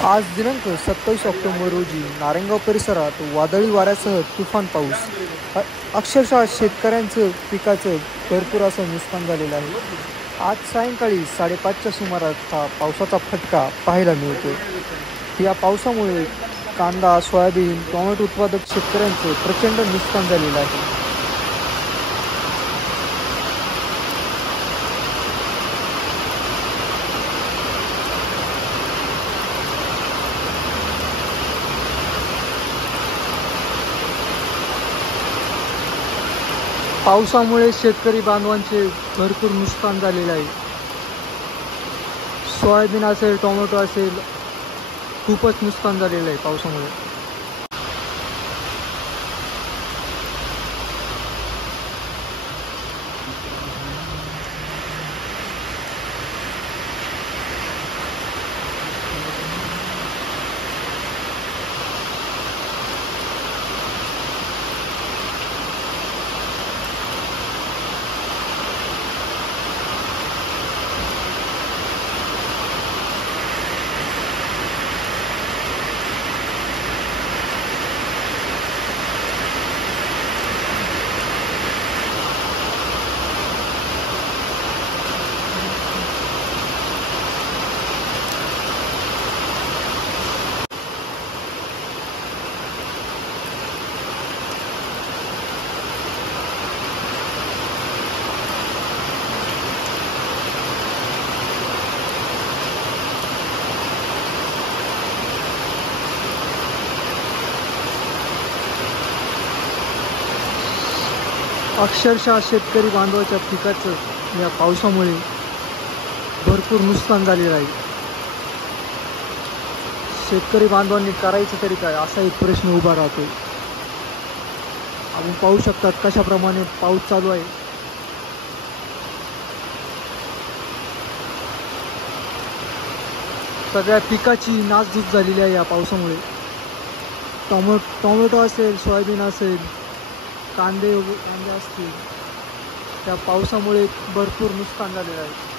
आज दिनांक 27 ऑक्टोबर रोजी नारायणगाव परिसरात वादळी वाऱ्यासह तुफान पाऊस अक्षरशः शेतकऱ्यांचं पिकाचं भरपूर असं नुकसान झालेलं आहे। आज सायंकाळी 5:30च्या सुमारास हा पावसाचा फटका पाहायला मिळतो। या पावसामुळे कांदा, सोयाबीन, टोमॅटो उत्पादक शेतकऱ्यांचं प्रचंड नुकसान झालेलं आहे। पावसामुळे शेतकरी बांधवांचे भरपूर नुकसान झालेले आहे। सोयाबीन असेल, टोमॅटो असेल, खूपच नुकसान झालेलं आहे पावसामुळे। अक्षरशः शेतकरी बांधवाच्या पिकाचं या पावसामुळे भरपूर नुकसान झालेलं आहे। शेतकरी बांधवांनी करायचं तरी काय असा एक प्रश्न उभा राहतो। आपण पाहू शकतात कशाप्रमाणे पाऊस चालू आहे। सगळ्या पिकाची नासधूस झालेली आहे या पावसामुळे। टोमॅटो असेल, सोयाबीन असेल, कांदे असतील, त्या पावसामुळे भरपूर नुकसान झालेलं आहे।